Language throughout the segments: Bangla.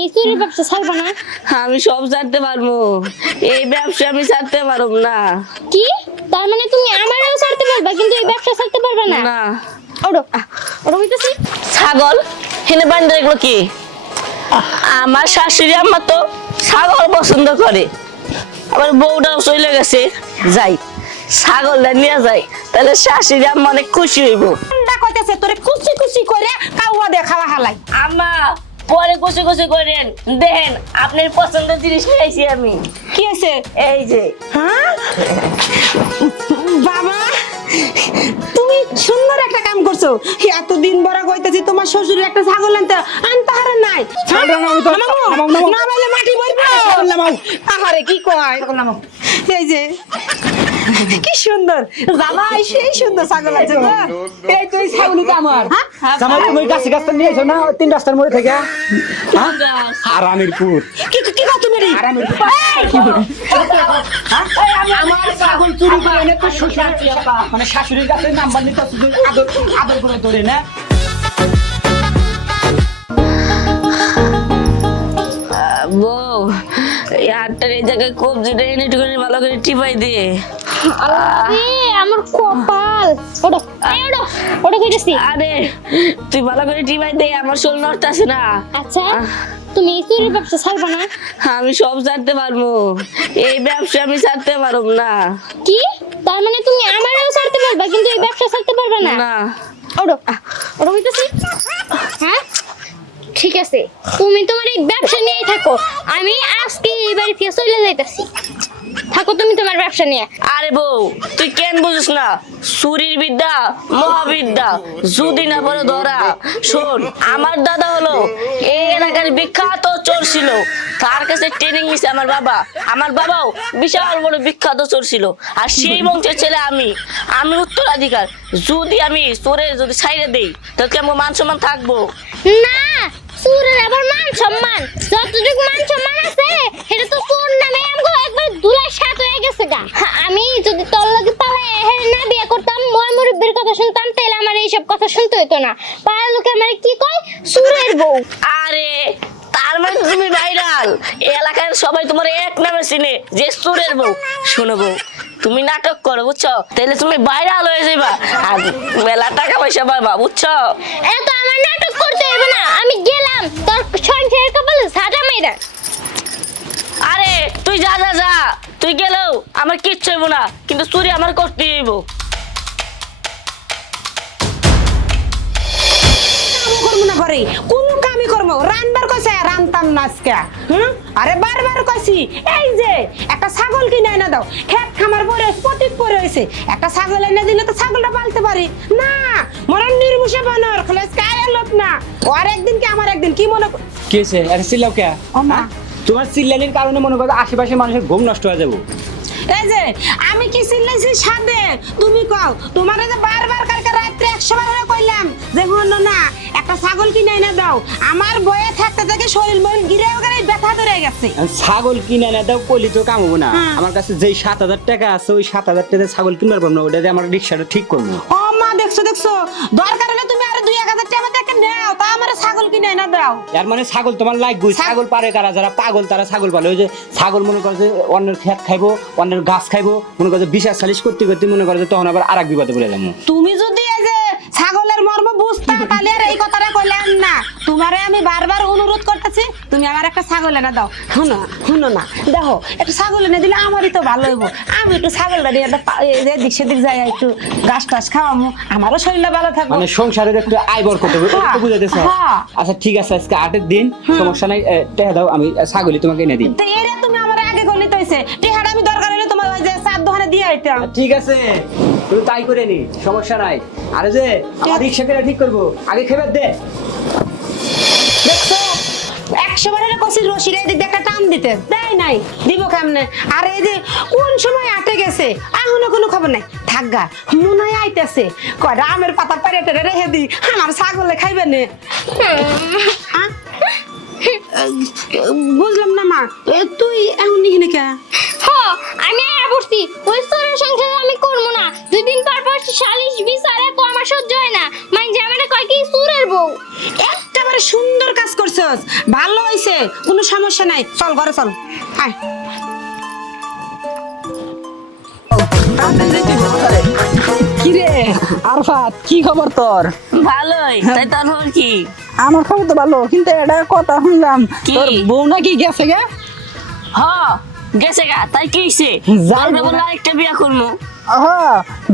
এই চুরির ব্যবসা ছাড়বা না? আমি সব ছাড়তে পারবো, এই ব্যবসা আমি ছাড়তে পারব না। কি তার মানে তুমি আমারও ছাড়তে পারবা কিন্তু এই ব্যবসা ছাড়তে পারবে না? না। ওড়ো ওড়ো হইতাছি। ছাগল হেনে বান্ধে এগুলো কি? আমার শাশুড়ি আম্মা তো ছাগল পছন্দ করে, আবার বউটাও চলে গেছে, যাই ছাগলটা নিয়ে যাই, তাহলে শাশুড়ি আম্মা অনেক খুশি হইব। ঠান্ডা কইতেছে তোরে কুচি কুচি করে কাউয়া দে খাওয়া হালাই। আম্মা পরে কুচি কুচি করেন, দেখেন আপনার পছন্দের জিনিস নিয়ে আইছি আমি। কি আছে? এই যে। হ্যাঁ বাবা, তুমি সুন্দর একটা কাম করছো। এতদিন বড় কইতেছি তোমার শ্বশুরের একটা ছাগল আনতে আনতে হারে নাই। না বলে মাটি বইবো। আহারে কি কয়? এই যে কি সুন্দর জামাই, সেই সুন্দর ছাগল আছে গো। এই তো এই ছাগলই তো আমার। হ্যাঁ? জামাই তুমি গাছে গাছটা নিয়ে এসো না, ওই 3 রাস্তার মোড়ে থেকে। হ্যাঁ? আরামের পুর। কি কি কথা তুমি? আরামের পুর। আমার ছাগল চুরি করে এনে তো শ্বশুর মানে শাশুড়ির কাছে নাম্বার নিতে আদর আদর করে ধরে না। বউ এই হাতটার এই জায়গায় কবজিটা এনে একটুখানি ভালো করে টিপাই দিয়ে। আরে আমার কপাল। ওড়ো ওড়ো ওড়ো কইতাছি। আরে তুই ভালো করে টিপাই দে, আমার শরীর নষ্ট আছে না। আচ্ছা তুমি এই চুরির ব্যবসা ছাড়বা না? আমি সব ছাড়তে পারবো, এই ব্যবসা আমি ছাড়তে পারব না। কি তার মানে তুমি আমারও ছাড়তে পারবা কিন্তু এই ব্যবসা ছাড়তে পারবে না? না। ওড়ো ওড়ো হইতাছি। হ্যাঁ ঠিক আছে, তুমি তোমার এই ব্যবসা নিয়েই থাকো, আমি আজকে এই বাড়ি থেকে চলে যাইতাছি। থাকো তুমি তোমার ব্যবসা নিয়ে। আরে বউ তুই কেন বুঝিস না, চুরির বিদ্যা মহাবিদ্যা, যদি না পড়ে ধরা। শোন, আমার দাদা হলো এই এলাকার বিখ্যাত চোর ছিল, তার কাছে ট্রেনিং নিছে আমার বাবা। আমার বাবাও বিশাল বড় বিখ্যাত চোর ছিল, আর সেই বংশের ছেলে আমি উত্তরাধিকার। যদি আমি চোরের যদি ছাইড়ে দেই তাহলে কি আমার মান সম্মান থাকবো? না, চোরের আবার মান সম্মান, যতটুকু মান সম্মান আছে সেটা তো তোর নামে আমগো একবার দুলাই সাত হয়ে গেছে গা। আমি যদি তোর লগে পালায় না বিয়ে করতাম, মই মুরব্বির কথা শুনতাম, তাহলে আমার এইসব কথা শুনতে হইতো না। পাড়ার লোকে আমার কি কয়, চোরের বউ। আরে তার মানে তুমি ভাইরাল, এলাকার সবাই তোমার এক নামে চিনে যে চোরের বউ। শোনো বউ, তুমি নাটক করো বুঝছো, তাহলে তুমি ভাইরাল হয়ে যাবা আর মেলা টাকা পয়সা পাবা বুঝছো। এত আমার নাটক করতে হবে না, আমি গেলাম তোর সংসারের কপালে ঝাঁটা মেরা। আরে তুই যা যা যা, তুই গেলেও আমার কিচ্ছু হইব না, কিন্তু চুরি আমার করতে হইব। করবো না ঘরে কোন কামই করবো, রান্নার কইছে রান্তাম না আজকে। আরে বারবার কইছি এই যে একটা ছাগল কিনে এনে দাও, খেত খামার পরে পতিত পরে হইছে, একটা ছাগল এনে দিলে তো ছাগলটা পালতে পারি না। মরণ নির্মুষে বানর খলে কায় লোক না, ওর একদিন কি আমার একদিন, কি মনে কি হয়েছে? আরে চিল্লাও কে? মা। তোমার চিল্লানির কারণে মনে করো আশেপাশে মানুষের ঘুম নষ্ট হয়ে যাবো। এই যে আমি কি চিল্লাইছি সাদে, তুমি কও তোমার যে বারবার কালকে রাত্রে 100 বার করে কইলাম যে হলো না একটা ছাগল কিনে এনে দাও, আমার বয়ে থাকতে থেকে শরীর মন গিরেও গেলে ব্যথা ধরে গেছে। ছাগল কিনে না দাও কইলি তো কাম হবো না। হ্যাঁ। আমার কাছে যেই 7000 টাকা আছে ওই 7000 টাকা ছাগল কিনবার পারবো না, ওটা দিয়ে আমার রিক্সাটা ঠিক করবো। ও মা, দেখছো দেখছো, দরকার হলে তুমি আরো 2-1000 টাকা দেখে নাও, তা আমার ছাগল কিনে এনে দাও। এর মানে ছাগল তোমার লাগবে। ছাগল পারে কারা, যারা পাগল তারা ছাগল পালে। ওই যে ছাগল মনে করে যে অন্যের খেত খাইবো, অন্যের গাছ খাইবো, মনে করে যে বিচার সালিশ করতে করতে মনে করে যে তখন আবার আরেক বিপদে পড়ে যাবো। তুমি যদি এই যে ছাগলের মর্ম বুঝতা তাহলে আর এই কথাটা কইলাম না। তোমারে আমি বারবার অনুরোধ করতেছি তুমি আমার একটা ছাগল এনে দাও। শুনো শুনো না, দেখো একটা ছাগল এনে দিলে আমারই তো ভালো হইব, আমি একটু ছাগলটা দিয়ে এদিক সেদিক যাই একটু ঘাস টাস খাওয়ামু, আমারও শরীরটা ভালো থাকবে। মানে সংসারের একটু আয় বর করতে হবে, হ্যাঁ, একটু বুঝাইতেছ। হ্যাঁ। আচ্ছা ঠিক আছে, আজকে 8 দিন সমস্যা নাই, টাকা দাও, আমি ছাগলই তোমাকে এনে দিই। তো এরা তুমি আমার আগে কইলে তো হইছে, টিহাটা আমি দরকার হলে তোমার ওই যে চার দোকানে দিয়ে আইতাম। ঠিক আছে তুমি তাই করে নি, সমস্যা নাই। আর যে আমার রিক্সা কেনা ঠিক করবো, আগে খেবার দে। দেখছো 100 বারের কইছি রশির এই দিক দিয়ে একটা টান দিতে দেয় নাই, দিব কেমনে? আর এই যে কোন সময় আটে গেছে এখনো কোনো খবর নাই। থাকগা মনে হয় আইতেছে, কয়টা আমের পাতা পেরে টেরে রেখে দি, আমার ছাগলে খাইবে নে। বুঝলাম না মা, তুই এখন এখানে কে? আমি বসছি ওই চোরের সংসার আমি করবো না। 2 দিন পর পর সালিশ বিচারে তো আমার সহ্য হয় না। মানে যে আমারে কয় কি চোরের বউ। একেবারে সুন্দর কাজ করছস, ভালো হইছে, কোনো সমস্যা নাই। চল ঘরে চল, আয়। কিরে আরফাত, কি খবর তোর? ভালোই, তাই তোর খবর কি? আমার খবর তো ভালো, কিন্তু এটা কথা শুনলাম কি? তোর বউ নাকি গেছে গে? হ গেছে গা, তাই কি হইছে? যাই তোর বলে। বলে আরেকটা বিয়া করবো।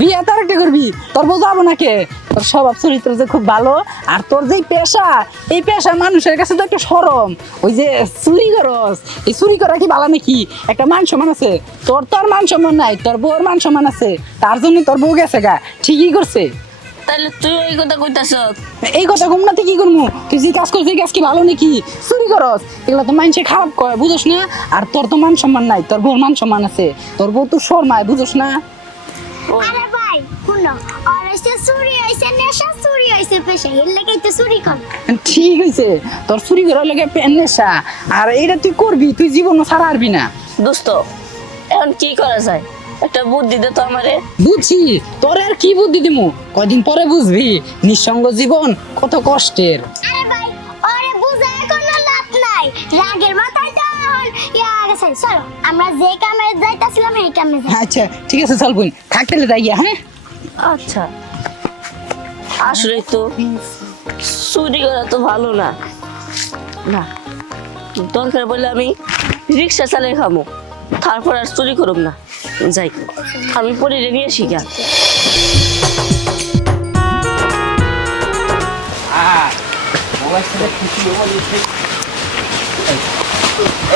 বিয়ে তার একটা করবি, তোর বউ যাবো নাকি? তোর স্বভাব চরিত্র যে খুব ভালো, আর তোর যে পেশা, এই পেশা মানুষের কাছে তো একটা শরম। ওই যে চুরি করস, এই চুরি করা কি ভালো নাকি? একটা মান সম্মান আছে, তোর মান সম্মান নাই, তোর বউর মান সম্মান আছে, তার জন্য তোর বউ গেছে গা, ঠিকই করছে। তাহলে তুই এই কথা কইতাছ? এই কথা কম না, তুই কি করবো? তুই যে কাজ করছিস, এই কাজ কি ভালো নাকি? চুরি করস, এগুলো তো মানুষে খারাপ কয়, বুঝোস না? আর তোর তো মান সম্মান নাই, তোর বউর মান সম্মান আছে, তোর বউ তো শর্মায়, বুঝোস না? আরে ভাই শুনো, আর এসে চুরি হইছে, নেশা চুরি হইছে, পেশা এর লেগেই তো চুরি কর। ঠিক হয়েছে, তোর চুরি করার লাগে নেশা, আর এইটা তুই করবি, তুই জীবনও ছাড়া আরবি না। দোস্ত, এখন কি করা যায়? একটা বুদ্ধি দে তো আমারে। বুঝছি, তোর আর কি বুদ্ধি দিমু, কয়দিন পরে বুঝবি নিঃসঙ্গ জীবন কত কষ্টের। আরে ভাই, ওরে বুঝায় কোনো লাভ নাই, রাগের মাথায় তো এখন ইয়া গেছে। চলো আমরা যে কামে যাইতাছিলাম এই কামে যাই। আচ্ছা ঠিক আছে, চল বোন, থাকতে যাই গিয়া, হ্যাঁ? আচ্ছা, আসলে তো চুরি করা তো ভালো না। না, দরকার বলে আমি রিক্সা চালিয়ে খাবো, তারপর আর চুরি করব না। যাই, আমি পরে নিয়ে আসি গা।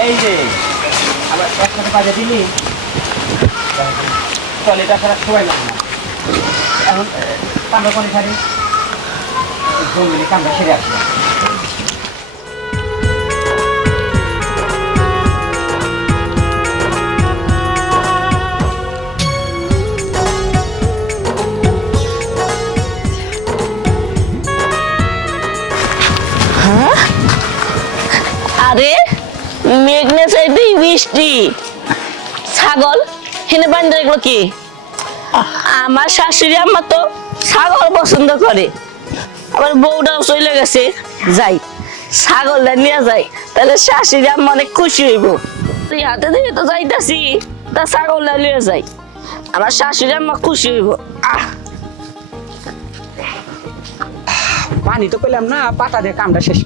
এই যে আবার একসাথে কাজে দিলি, চল এটা ছাড়া সময় লাগে না। এখন কামড়া করে ছাড়ি, জঙ্গলি কামড়া সেরে আসলাম। আরে মেঘনা চাইতেই বৃষ্টি, ছাগল হেনে বান্ধব এগুলো কি? আমার শাশুড়ি আম্মা তো ছাগল পছন্দ করে, আবার বউটাও চলে গেছে। যাই, ছাগলটা নিয়ে যাই, তাহলে শাশুড়ি আম্মা অনেক খুশি হইব। তুই হাতে দিয়ে তো যাইতাছি, তা ছাগলটা নিয়ে যাই, আমার শাশুড়ি আম্মা খুশি হইব। পানি তো পেলাম না, পাতা দিয়ে কামটা শেষ।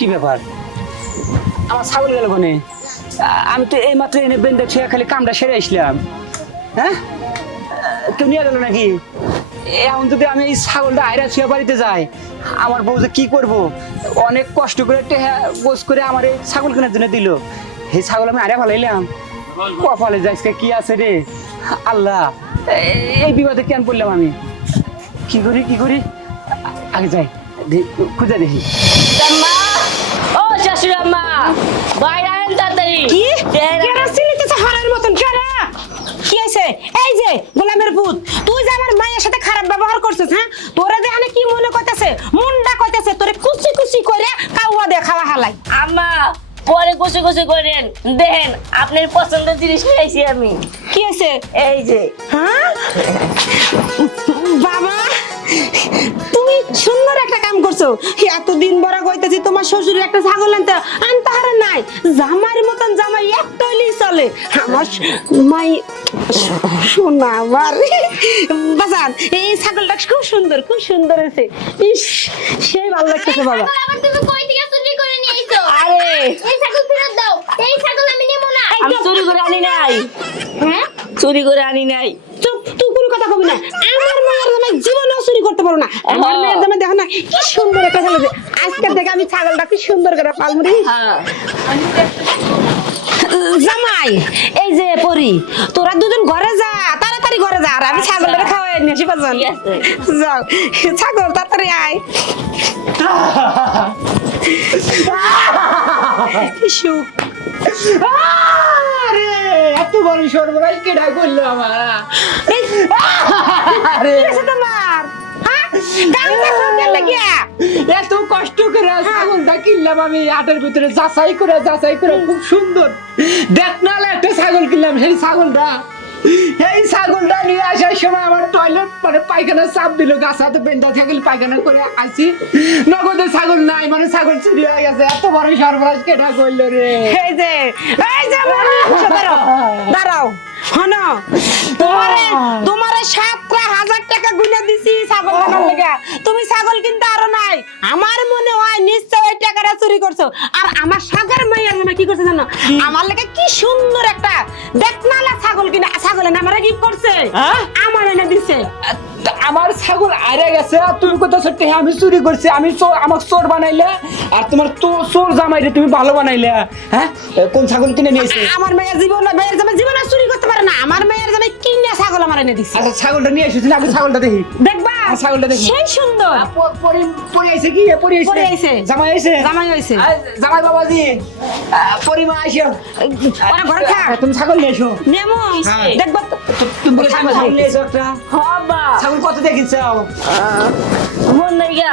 কি ব্যাপার, আমার ছাগল গেল কোনে? আমি তো এই মাত্র এনে বেঁধে ছুঁয়ে খালি কামটা সেরে আসলাম। হ্যাঁ, কেউ নিয়ে গেল নাকি? এখন যদি আমি এই ছাগলটা আয়রা ছুঁয়ে বাড়িতে যাই, আমার বউ যে কি করবো? অনেক কষ্ট করে গোস করে আমার এই ছাগল কেনার জন্য দিল, এই ছাগল আমি আয়রা ভালাইলাম। কপালে যাইছে কি আছে রে আল্লাহ, এই বিপদে কেন পড়লাম আমি? কি করি কি করি, আগে যাই খুঁজে দেখি। আম্মা, ও শাশুড়ি আম্মা, বাইরে আইন তাড়াতাড়ি। কি চেহারা- কেরা চিল্লিতেছে হারার মতন? কেরা? কি আছে? এই যে গোলামের পুত, তুই যে আমার মায়ের সাথে খারাপ ব্যবহার করছিস, হ্যাঁ? তোরা যে এখানে কি মনে করতেছে, মুন্ডা করতেছে, তোরে কুচি কুচি করে কাউয়া দিয়ে খাওয়া হালাই। আম্মা, পরে কুচি কুচি করেন, দেখেন আপনার পছন্দের জিনিস নিয়ে আইছি আমি। কি আছে? এই যে হ্যাঁ বাবা, তুমি সুন্দর একটা কাম করছো। এতদিন বড় কইতেছি তোমার শ্বশুরের একটা ছাগল আনতে, আনতে হারে নাই। জামাইয়ের মতন জামাই একটা হইলেই চলে। আমার মাই শোনা আমার বাজান, এই ছাগলটা খুব সুন্দর, খুব সুন্দর হয়েছে। ইস, সেই ভালো লাগতেছে বাবা। ছাগল আবার তুমি কই থেকে চুরি করে নিয়ে আইছো? আরে এই ছাগল ফেরত দাও, এই ছাগল আমি নিব না। আমি চুরি করে আনি নাই, হ্যাঁ, চুরি করে আনি নাই। চুপ, তুই কোনো কথা কবি না। আমার মেয়ের জামাই জীবনেও চুরি করতে পারো না। আমার মেয়ের জামাই দেখো না কি সুন্দর একটা ছাগল। আজকে দেখে আমি ছাগলটা কি সুন্দর করে পালমুড়ি। হ্যাঁ, জামাই, এই যে পরি, তোরা দুজন ঘরে যা, তাড়াতাড়ি ঘরে যা, আর আমি ছাগলটা খাওয়াই নিয়ে আসি বাজান। ঠিক আছে। যাও, ছাগল তাড়াতাড়ি আয়। কি সুখ। আরে এত বড় সর্বনাশ কেডা করলো আমার? এই, আরে কি হয়েছে তোমার? হ্যাঁ? কান্দে সঙ্গে লাগিয়া? এত কষ্ট করে ছাগলটা কিনলাম আমি, হাটের ভিতরে যাচাই করে খুব সুন্দর দেখ না একটা ছাগল কিনলাম, সেই ছাগলটা এই ছাগলটা নিয়ে আসার সময় আমার টয়লেট মানে পায়খানা চাপ দিল, গাছাতে বেঁধে থাকলে পায়খানা করে আসি, নগদে ছাগল নাই, মানে ছাগল চুরি হয়ে গেছে। এত বড় সর্বনাশ কেটা করলো রে। এই যে দাঁড়াও দাঁড়াও, হনো তোমারে 7,000 টাকা গুনে দিছি ছাগল কেনার লাগা, তুমি ছাগল কিনতে আরো নাই। আমার মনে হয় নিশ্চয় ওই টাকাটা চুরি করছো। আর আমার সাগর মাইয়া জানা কি করছে জানো, আমার লাগা কি সুন্দর একটা দেখনালা ছাগল কিনা, ছাগলের নাম আমারে গিফট করছে, আমার এনে দিছে। আমার ছাগল আরে গেছে, আর তুমি কোথাও সত্যি আমি চুরি করছি, আমি আমাকে চোর বানাইলে, আর তোমার তো চোর জামাইরে তুমি ভালো বানাইলে। হ্যাঁ, কোন ছাগল কিনে নিয়েছে? আমার মেয়ের জীবনে চুরি করতে পারে না, আমার মেয়ের জামাই কিনা ছাগল আমার এনে দিছে। আচ্ছা ছাগলটা নিয়ে এসেছি, আমি ছাগলটা দেখি। দেখবা ছাগলটা দেখি। সেই সুন্দর। পরি আইছে কি? পরি আইছে। জামাই আইছে? জামাই হইছে। জামাই বাবাজি, পরিমা আইছে। ওরা ঘরে খা। তুমি ছাগল নিয়ে এসো। নেমো হ্যাঁ। দেখবা তুমি ছাগল নিয়ে এসো একটা। হবা ছাগল কত দেখিছাও? মন নাই গা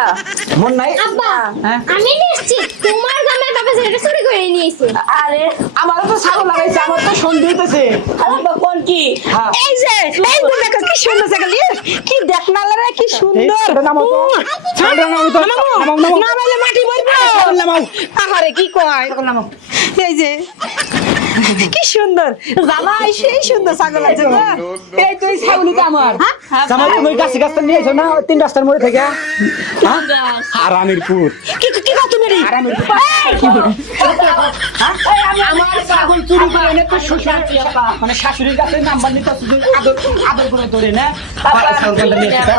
মন নাই? আব্বা হ্যাঁ? আমি নিশ্চিত তোমার জামাই বাবা সেটা চুরি করে নিয়েছে। আরে আমারও তো ছাগল লাগাইছে, আমার তো সন্দেহ হইতেছে। আব্বা কোন কি হ্যাঁ। এই যে দেখো কি সুন্দর ছাগল, কি দেখনালা রে, কি সুন্দর। এটা নামাও তো। ছাগলটা নামাও তো। নামাও। নামাইলে মাটি বইবো। ছাগল নামাও। আহারে কি কয়, ছাগল নামাও। এই যে কি সুন্দর জামাই, সেই সুন্দর ছাগল আছে না। এই তো এই ছাগলই তো আমার। জামাই তুমি ওই গাছে গাছটা নিয়ে এসো না, ওই 3 রাস্তার মোড়ে থেকে। আরামের পুর। কি কি কত মেরি আরামের পুর। আমার ছাগল চুরি করে এনে তো শ্বশুর মানে শাশুড়ির কাছে নাম্বার নিতে আদর আদর করে ধরে না। ছাগলটা নিয়ে এসে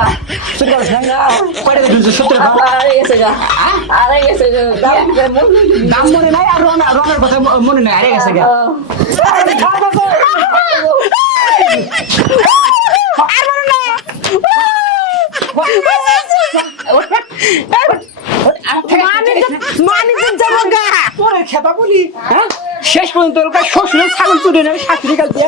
চুরি করে না। কয়টা দিন 17 দাও। আরে গেছে গা আরে গেছে গা দাম মনে নাই, আর রঙের কথা মনে নাই, আরে গেছে গা। তোরে খেতা বলি, হ্যাঁ? শেষ পর্যন্ত ওর কাছে শ্বশুরের ছাগল চুরি না, শাশুড়ি কাছে